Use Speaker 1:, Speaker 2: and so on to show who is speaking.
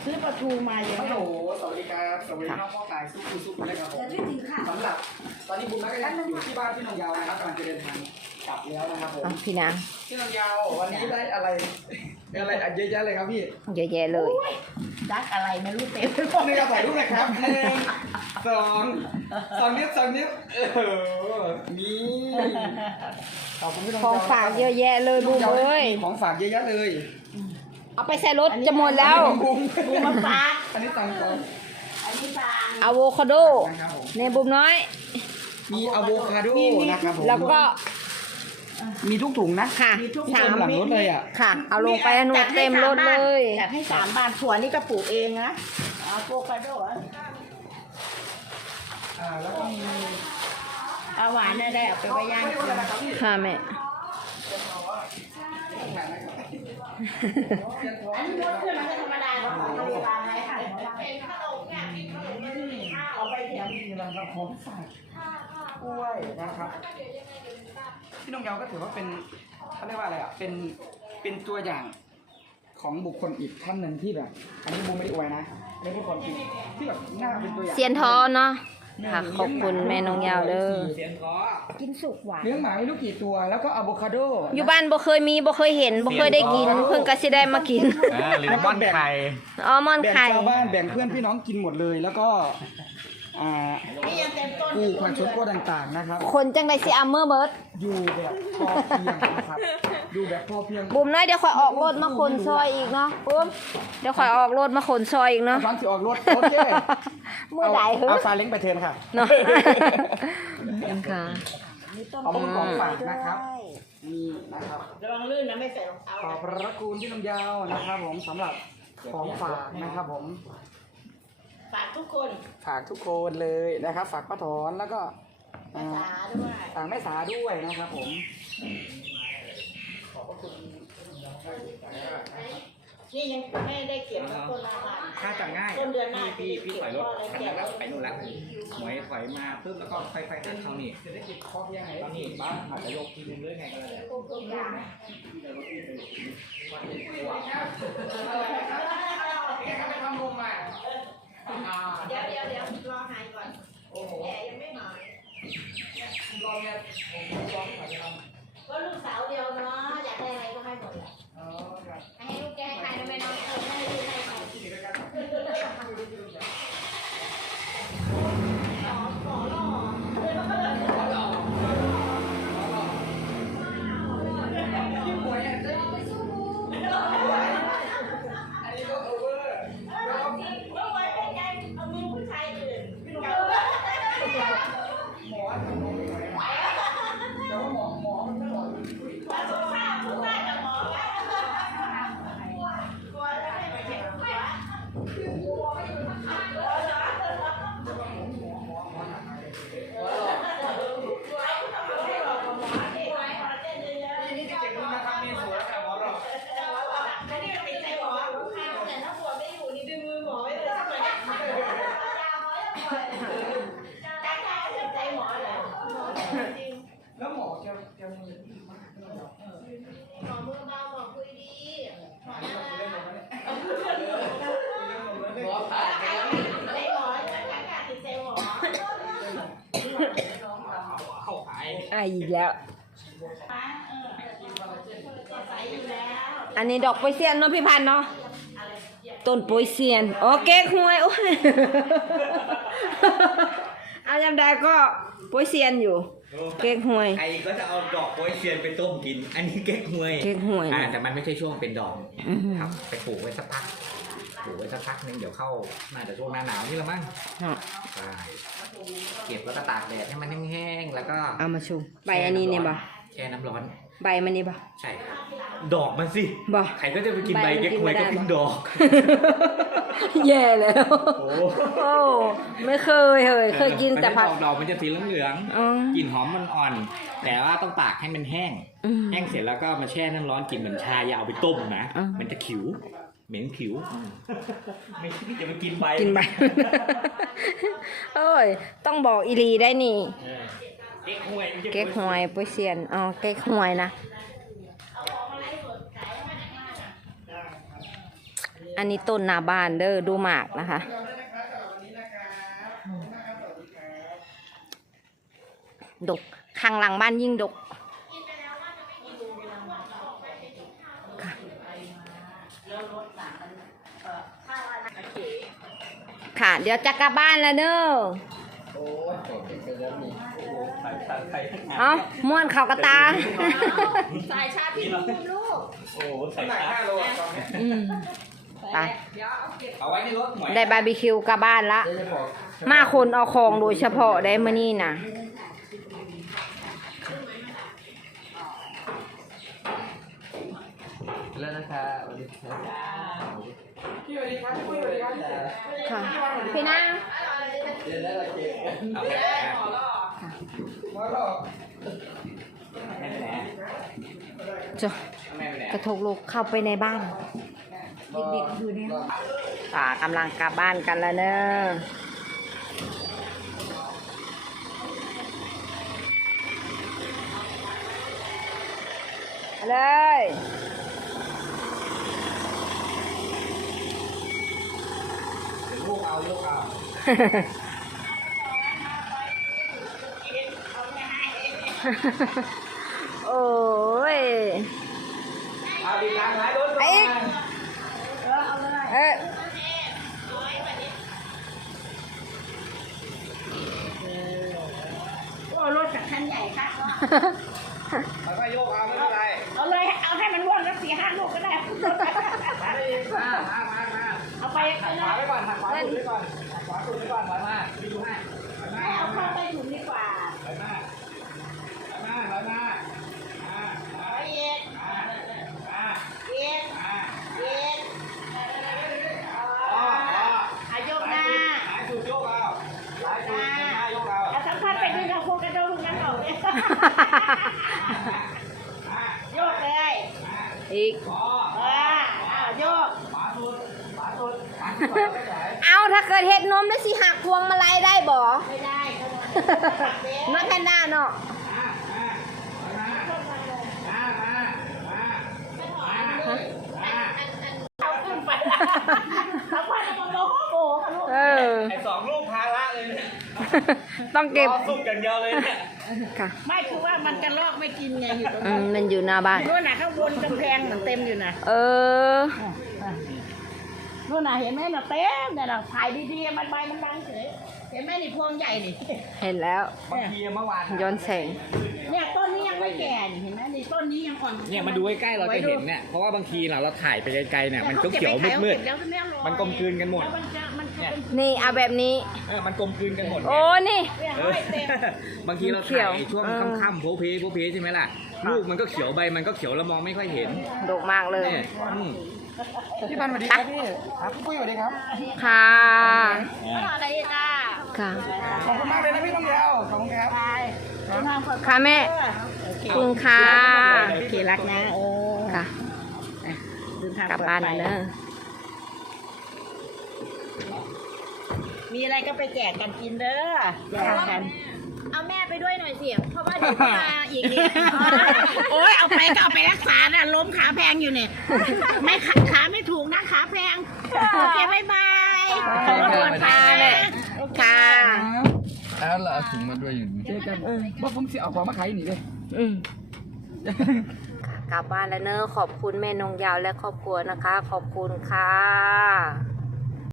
Speaker 1: ซื้อปลาทูมาเยอะ
Speaker 2: ฮัลโหลสวัสดีครับสวัสดีน้องพ่อขายซุปเลยครับผมสำหรับตอนนี้บุญนักก็ยังอยู่ที่บ้านพี่นงยาวนะครับกำลังจะเดินทางกลับแล้วนะครับผม
Speaker 3: พี่นาง
Speaker 2: พี่นงยาววันนี้ได้อะไรเยอะแยะเลยครับพี่
Speaker 3: เยอะแยะเลย
Speaker 1: ดักอะไรไม่รู้เต็มไปหมด
Speaker 2: นี่เราถ่ายรูปนะครับสองนิดนี่ขอบคุณพี่นง
Speaker 3: ข
Speaker 2: ยาว
Speaker 3: องฝากเยอะแยะเลยบูมเอ้ย
Speaker 2: ของฝากเยอะแยะเลย
Speaker 3: เอาไปใส่รถจะหมดแล้ว
Speaker 2: บุ้ม
Speaker 1: บูมมาฝาก
Speaker 2: อันนี้ตังค์ก่อน
Speaker 1: อันนี้ฟาง
Speaker 3: อะโวคาโด
Speaker 2: นะครับผม
Speaker 3: ในบูมน้อย
Speaker 2: มีอะโวคาโดนะครับผม
Speaker 3: แล้วก็
Speaker 2: มีทุกถุงนะ
Speaker 3: ค่ะ
Speaker 2: สามหลังรถเลยอ่ะ
Speaker 3: ค่ะ เอาลงไปหนูเต็มรถเลย
Speaker 1: จัดให้3 บ้านสวนนี่ก็ปลูกเองนะอะโวคาโด
Speaker 2: แล้วก็มี
Speaker 1: เอาหวานได้เอาไปไว้ย่างกิน
Speaker 3: ค่ะแม่
Speaker 1: อันนี้รถเครื่องมันธรรมดาเขาของโรงพยาบาลไว้ค่ะเอาไปแถม
Speaker 2: มีอะไรครับของฝากกล้วยนะครับพี่น้องเยาก็ถือว่าเป็นเขาเรียกว่าอะไรอ่ะเป็นตัวอย่างของบุคคลอีกท่านหนึ่งที่แบบอันนี้บูมไม่ได้อวยนะอันนี้บุคคลที่แบบน่าเป็นตัวอย่าง
Speaker 3: เซียนทอเนาะค่ะขอบคุณแม่น้องยาวเด้อ
Speaker 2: เสียนท้อ
Speaker 1: กินสุกหวาน
Speaker 2: เลี้ยงหมาไม่รู้กี่ตัวแล้วก็อะโวคาโด
Speaker 3: อยู่บ้านบ่เคยมีบ่เคยเห็นบ่เคยได้กิน เพิ่งก็สิได้มากิน
Speaker 4: ลิมอนไข่
Speaker 3: อ๋อมอน
Speaker 2: แบ่ง
Speaker 3: ไข่
Speaker 2: ชาวบ้านแบ่งเพื่อนพี่น้องกินหมดเลยแล้วก็
Speaker 1: นี่ยังเต็มต้น
Speaker 2: ปลูกผักสวนครัวต่างๆนะครับ
Speaker 3: คนจังไดสิอัมเมอร์เบิร์ด
Speaker 2: อยู่แบบพอเพียงนะครับอยู่แบบพอเพียง
Speaker 3: บุมน้อยเดี๋ยวข่อยออกรถมาขนซอยอีกเนาะบุมเดี๋ยวข่อยออกรถมาขนซอยอีกเนาะ
Speaker 2: ฟังสิออกรถโอเค
Speaker 3: เมื่อใดเหรอ
Speaker 2: เอาซาเล้งไปเทิร์นค่ะ
Speaker 3: เนาะค่ะ
Speaker 1: มีต้น
Speaker 2: เอาของฝากนะครับนี่นะครับ
Speaker 1: ระวังลื่นนะไม่ใส่รองเท้า
Speaker 2: ขอบพระคุณที่น้ำยาวนะครับผมสำหรับของฝากนะครับผม
Speaker 1: ฝากทุกคน
Speaker 2: ฝากทุกคนเลยนะครับ ฝากป้าถอนแล้วก็
Speaker 1: ภาษาด้วย
Speaker 2: ฝากแม่สาด้วยนะครับผมขอบพระคุณ
Speaker 1: นี่ยังไม่ได้เก็บต้นละบาท
Speaker 4: ถ้าจะง่าย
Speaker 1: ต้นเดือนหน้า
Speaker 4: พี่ถอยรถคันนั้นแล้วไปนู่นละหวยถอยมาปุ๊บแล้วก็ค่อยๆหันเข้านี่
Speaker 2: เศรษฐกิจพอเพียงไง
Speaker 4: เข้านี่บ้านอาจจะยกทีนึงด้วยไงก็ได้
Speaker 1: ทุกอย่าง
Speaker 2: ไม่ทำลงมา
Speaker 1: เดี๋ยวรอหายก่อนแผลยังไม่หาย
Speaker 2: ลองเนี่ยผมลองหน่อยนะครับ
Speaker 1: ก็ลูกสาวเดียวเนาะอยากได้อะไรก็ให้หมดแหละ
Speaker 2: อ๋อครับ
Speaker 1: ให้ลูกแก้ใครทำไมน้องให้ลูกให้ใคร
Speaker 2: แล้วหมอแกมือดีมาก
Speaker 1: หมอมือเบาหมอคุยดีหมอน่ารัก
Speaker 2: หมอผ่านไปแล้ว
Speaker 1: ไอ้หมอจะแค่ติดใจหมอ
Speaker 4: เข้าขาย
Speaker 3: อีกแล้ว
Speaker 1: ใส่อยู่แล้ว
Speaker 3: อันนี้ดอกโปยเซียนเนาะพี่พันธุ์เนาะต้นโปยเซียนโอเคหวยโอ้ยเอาจำได้ก็โปยเซียนอยู่เก๊กหวย
Speaker 4: ไอ้ก็จะเอาดอกโปยเซียนไปต้มกิน อันนี้เก๊กฮวย
Speaker 3: เก๊กฮวย
Speaker 4: แต่มันไม่ใช่ช่วงเป็นดอก
Speaker 3: อือหือ
Speaker 4: ครับไปปลูกไว้สักพักปลูกไว้สักพักนึงเดี๋ยวเข้าน่าจะช่วงหน้าหนาวนี่ละมั้ง
Speaker 3: ฮะ
Speaker 4: ใช่เก็บแล้วก็ตากแดดให้มันแห้งๆแล้วก็
Speaker 3: เอามาชุมใบอันนี้เนี่ยบ่
Speaker 4: แช่น้ำร้อน
Speaker 3: ใบมันนี่บ่
Speaker 4: ใช่ ดอกมันสิ
Speaker 3: บ่
Speaker 4: ใครก็จะไปกินใบเก๊กฮวยก็กินดอก
Speaker 3: แย่แล้ว
Speaker 4: โอ้
Speaker 3: โอ้ไม่เคยเคยกินแต่ผัด
Speaker 4: ดอกมันจะสีเหลือง
Speaker 3: อ๋อ
Speaker 4: ๆกลิ่นหอมมันอ่อน แต่ว่าต้องตากให้มันแห้ง
Speaker 3: อืม
Speaker 4: แห้งเสร็จแล้วก็มาแช่น้ำร้อนกินเหมือนชาอย่าเอาไปต้มนะ
Speaker 3: อ่ามั
Speaker 4: มันจะขิว เหม็นขิว ไม่อย่าไปกินใบ
Speaker 3: กินใบ โอ้ย ต้องบอกอีลีได้นี่
Speaker 4: เก๊กฮวยไม่ใช่
Speaker 3: เก๊กหวยโปยเซียน อ๋อ เก๊กหวยนะอันนี้ต้นหนาบานเด้อดูหมากนะคะ ดกข้างหลังบ้านยิ่งดกค่ะค่ะ เดี๋ยวจะกลับบ้านแล้วเด้อ
Speaker 4: โอ้ยเป็นแล้วนี่โอ้ใคร
Speaker 3: เอ้าม่วนเขากระตา
Speaker 1: สายชาติพี่ลูก
Speaker 4: โอ้ใส่
Speaker 2: หนัก
Speaker 4: ชา
Speaker 2: 5 โลอะตอนนี้
Speaker 3: อืมไป
Speaker 1: เดี๋ยวเอาเก็บ
Speaker 4: เอาไว้ในรถหน่อย
Speaker 3: ได้บาร์บีคิวกลับบ้านละ
Speaker 2: เดี๋ยวจะบอก
Speaker 3: มาคนเอาของโดยเฉพาะได้มื้อนี้นะ
Speaker 4: แล้วนะครับสวัสดีครับ
Speaker 2: พี่สวัสดีครับพี่ปุ้ยสวัสดีครับพี่
Speaker 3: ค่ะพี่นาง
Speaker 4: เดี๋ยวได้เราเก็บเอาไปไหน
Speaker 2: หมอหลอก
Speaker 4: แม่ไปไหน
Speaker 3: จะ
Speaker 4: แม่ไปไหน
Speaker 3: กระทกลูกเข้าไปในบ้าน เด็กๆอยู่เนี่ยกำลังกลับบ้านกันแล้วเนอะเลย
Speaker 4: ลูกเอา
Speaker 3: โอ้ย
Speaker 2: เอาดีการท้ายรถ
Speaker 3: ไอ้เอ๊ะ
Speaker 1: โอ้รถจากคันใหญ่ค่ะ
Speaker 2: แล้วก็โยกเอาไม่เป็นไร
Speaker 1: เอาเลยเอาให้มันว่อนสัก4-5 ลูกก็ได้
Speaker 2: มา
Speaker 1: เอาไป
Speaker 2: หักขวาไว้ก่อนหักขวาสุดไว้ก่อนหักขวาสุดไว้ก่อนถอยมาพี่ดูให้ถอยมา
Speaker 1: ให้เอาเข้าไปถุงดีกว่า
Speaker 2: ถอยมา
Speaker 1: เอาเย็นเย็นเย็นอาโยกหน้า
Speaker 2: หายสุดโยกเอาหลายสุดหน้ายกเอา
Speaker 1: เอาสัมผัสไปดึงเอาโคกระโดดลูกนั้นออกเลยโยกเลย
Speaker 3: อีก
Speaker 1: โยก
Speaker 2: ขวาสุดก็ไหว
Speaker 3: เอาถ้าเกิดเห็ดนมแล้วสิหักพวงมาลัยได้บ่
Speaker 1: ไม่ได้
Speaker 3: น้องแพนด้าเนาะ
Speaker 1: เอาขึ้นไปสัมผัสมันโมโหค่ะลูก
Speaker 3: เออ
Speaker 2: ไอ้2 ลูกภาระเลยเนี่ย
Speaker 3: ต้องเก็บ
Speaker 2: รอสุกอย่างเดียวเลยเนี่ย
Speaker 3: ค่ะ
Speaker 1: ไม่คือว่ามันจะลอกไม่กินไงอยู่ตรง
Speaker 3: อื
Speaker 1: นั้น
Speaker 3: มมันอยู่หน้าบ้าน
Speaker 1: นู่นน่ะข้างบนกำแพงมันเต็มอยู่นะ
Speaker 3: เออ
Speaker 1: นู่นน่ะเห็นไหมน่ะเต็มเนี่ยน่ะถ่ายดีๆมันใบมันดังเฉยเห็นไหมนี่พวงใหญ่นี่
Speaker 3: เห็นแล้ว
Speaker 2: บางทีเมื่อวาน
Speaker 3: ย้อนแสง
Speaker 1: เนี่ยต้นนี้ยังไม่แก่นี่เห็นไหมนี่ต้นนี้ยังอ่อน
Speaker 4: เนี่ยมาดูใกล้ๆเราจะเห็นเนี่ยเพราะว่าบางทีเราถ่ายไปไกลๆเนี่ยมันเขียวๆมืดๆมันกลมกลืนกันหมด
Speaker 1: แล้วมันจะ
Speaker 3: นี่เอาแบบนี้
Speaker 4: มันกลมกลืนกันหมด
Speaker 3: โอ้นี่
Speaker 1: เนี่ย
Speaker 4: เอ
Speaker 1: ห้
Speaker 4: อ
Speaker 1: อยเต็ม
Speaker 4: บางทีเรา
Speaker 3: เขีย
Speaker 4: ถ่ายว ช่วงค่ำๆโพเพใช่ไหมล่ะลูกมันก็เขียวใบมันก็เขียวเรามองไม่ค่อยเห็น
Speaker 3: ดกมากเลย
Speaker 4: เนี่ย
Speaker 2: พี่พันสวัสดีครับพี่ครับพี่ปุ้ยสวัสดีครับ
Speaker 3: ค่ะ
Speaker 1: อะไรจ้า
Speaker 3: ค่ะ
Speaker 2: ขอบคุณมากเลยนะพี่ต้องเดียวขอบคุณครับ
Speaker 1: ไปทางคน
Speaker 3: ค่ะแม่ขอบคุณค่ะ
Speaker 1: โอเครักนะโอ้
Speaker 3: ค่ะ
Speaker 1: เดินทาง
Speaker 3: กลับบ้านเนอะ
Speaker 1: มีอะไรก็ไปแจกกันกินเด้อแจกกัน
Speaker 5: เอาแม่ไปด้วยหน่อยสิ เพราะว่าเดี๋ยวจะมาอีกเนี่ย
Speaker 1: โอ้ยเอาไปก็เอาไปรักษาน่ะล้มขาแพงอยู่เนี่ยไม่ขาไม่ถูกนะขาแพงโอเคบ๊ายบายขอบคุณปลอดภัยนะ
Speaker 3: ค่ะ
Speaker 4: แล้วเราเอาถุงมาด้วยอยู่
Speaker 2: เจอกันว่าผมสิเอาของมาขายหนีเลย
Speaker 3: อืมกลับบ้านแล้วเนอะขอบคุณแม่นงยาวและครอบครัวนะคะ ขอบคุณค่ะ